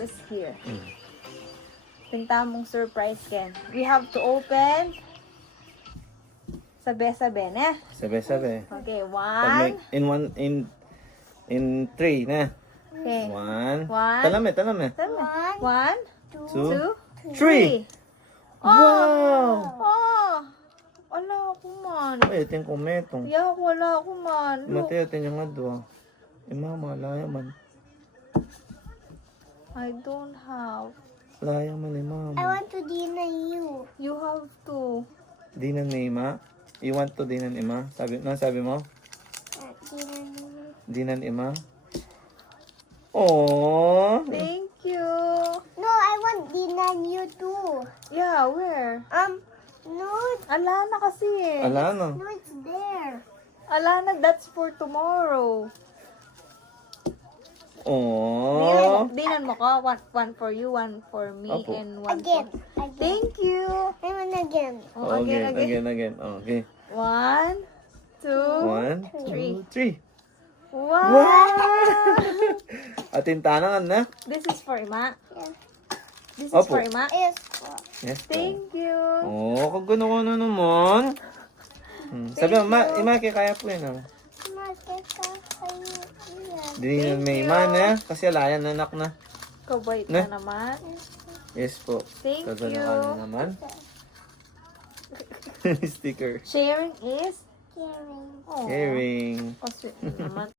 Is here. Pinta mong surprise, Ken. We have to open sabi-sabi, ne? Sabi-sabi. Okay, Pag may, one. in three, na. Okay. One. One. Talame. One, Two. two, Three. Wow! Oh! Wala ako man. Ay, ito yung kumetong. Yak, wala ako man. Look, Mateo, ito yung nga doon. Mama, laya man. I don't have. Laya man mama. I want to dinner you. You have to. Dinan ni Ima? You want to dinan Ima? Sabi mo? Dinner you. Dinan Ima? Oh. Thank you. No, I want dinner you too. Yeah, where? No, Alana kasi eh. Ala no, it's there. Alana, that's for tomorrow. Oh. Dinan mo ko. One for you, one for me, Opo. and one Again. for... Thank you. I want again. Oh, again. Again. Okay. One, two, One, three. two, three. Wow! Atin tanangan na. This is for Ima. Yeah. This is Opo. for Ima. Yes. Yes. Thank you. Oh, kung gano'n na naman. Sabi mo, Ima, kaya po yun. Di may you. iman eh. Kasi alayan na anak na. Kabait Ne? na naman. Yes po. Thank Kagano'n you. ka na naman. Sticker. Sharing is... Caring. Oh, Caring. sweet naman.